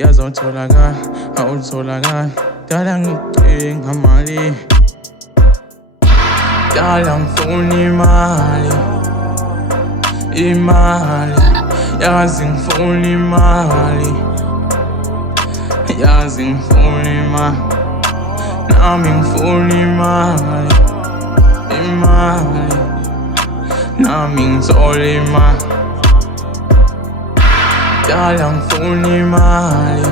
yazotholakala awutholakala dala ngidinga mali dala ngifuna imali yazi ngifuna imali yazi ngifuna imali nami ngifuna imali nami ngithola imali dala ngifuna imali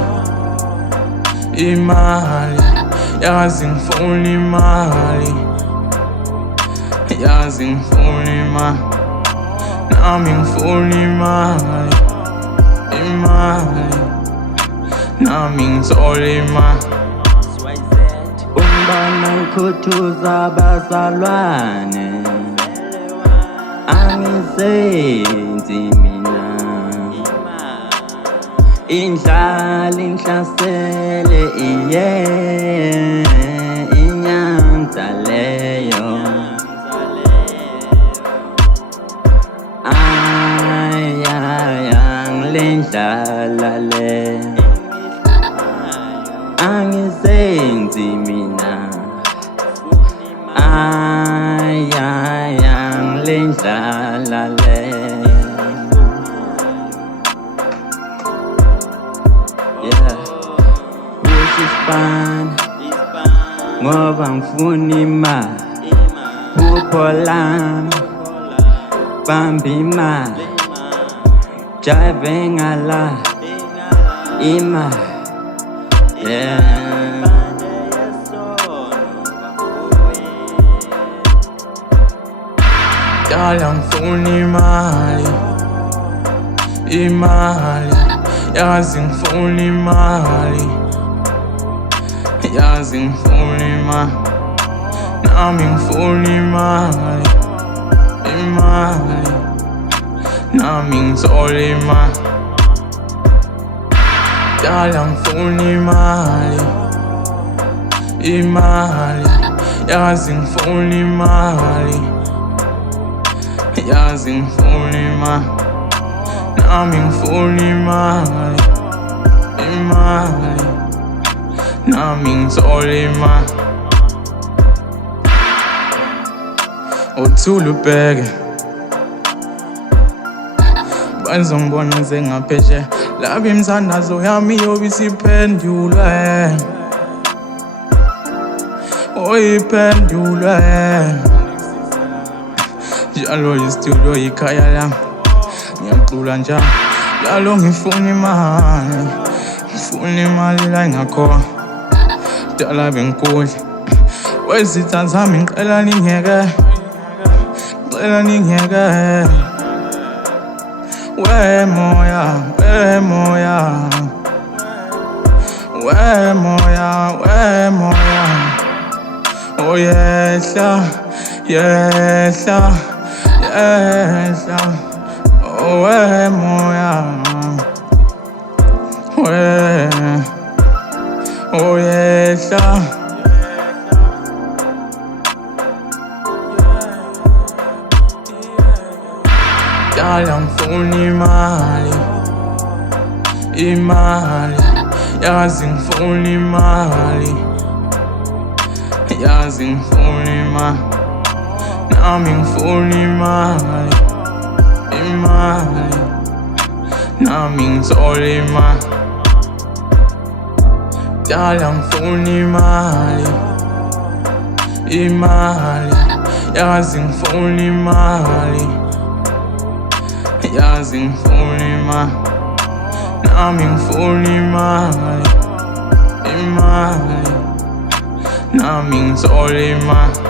yazi ngifuna imali yazi ngifuna imali nami ngifuna imali nami ngithola imali Umbona ngikhuthuza abazalwane angisenzi mina indlala ingihlasele inyanza leyo ngilendlala le angisenzi mina ngilendlala le Usispan ngoba ngifuna imali phupho lami bamba imali jive ngala imali dala ngifuna imali yazi ngifuna imali yazi ngifuna imali nami ngifuna imali nami ngithola imali dala ngifuna imali yazi ngifuna imali yazi ngifuna imali nami ngifuna imali nami ngithola imali uthula ubheke bazongibona sengaphesheya laba imithandazo yami iyobe isiphendulwe iphendulwe njalo istudio ikhaya lami ngiyacula njalo ngifuna imali la ingakhona dala bengikudla wezitha zami ngicela ningiyeke we moya oh yehla oh we moya oh yehla dala ngifuna imali yazi ngifuna imali yazi ngifuna imali nami ngifuna imali nami ngithola imali dala ngifuna imali yazi ngifuna imali yazi ngifuna imali nami ngifuna imali nami ngithola imali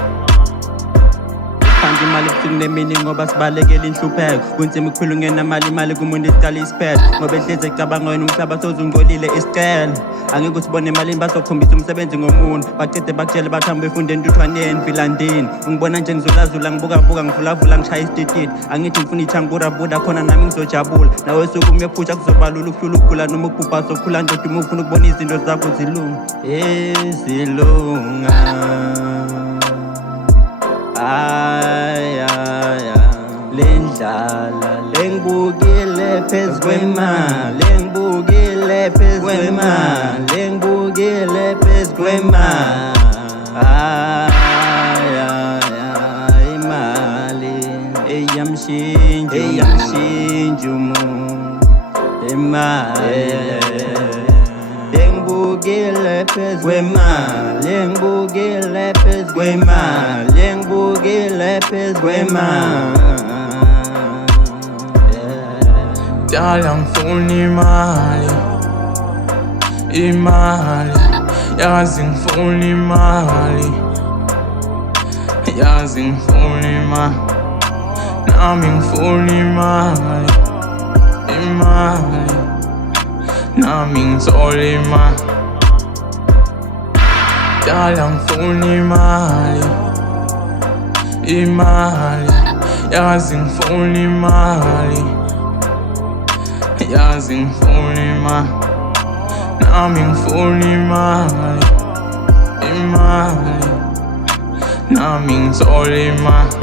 Phansi imali ebusuku nemini ngoba sibalekela inhlupheko kunzima ukuphila ungenamali imali kumuntu isiqala isiphetho ngoba ehlezi ecabanga wena umhlaba sozungcolile isicelo angeke usibone emalini bazokhombisa umsebenzi ngomuntu bacede bakutshele bakuhambe befunde entuthwaneni vilandini ungibona nje ngizulazula ngibukabuka ngivulavula ngishaya isitititi angithi ngifuna ithangurabuda khona nami ngizojabula nawe suku umyephusha kuzobalula ukuhlula ukugula noma ukubhubha sokhula ndoda uma ufuna ukubona izinto zakho zilunga lendlala lengibukile phezu kwemali lengibukile phezu kwemali imali eyamshinja umuntu imali engibukile phezu kwemali engibukile phezu kwemali engibukile phezu kwemali Dala ngifuna imali, imali, yazi ngifuna imali, yazi ngifuna imali, nami ngifuna imali, imali, nami ngithola imali. Dala ngifuna imali, imali, yazi ngifuna imali, yazi ngifuna imali, nami ngifuna imali, imali, nami ngithola imali.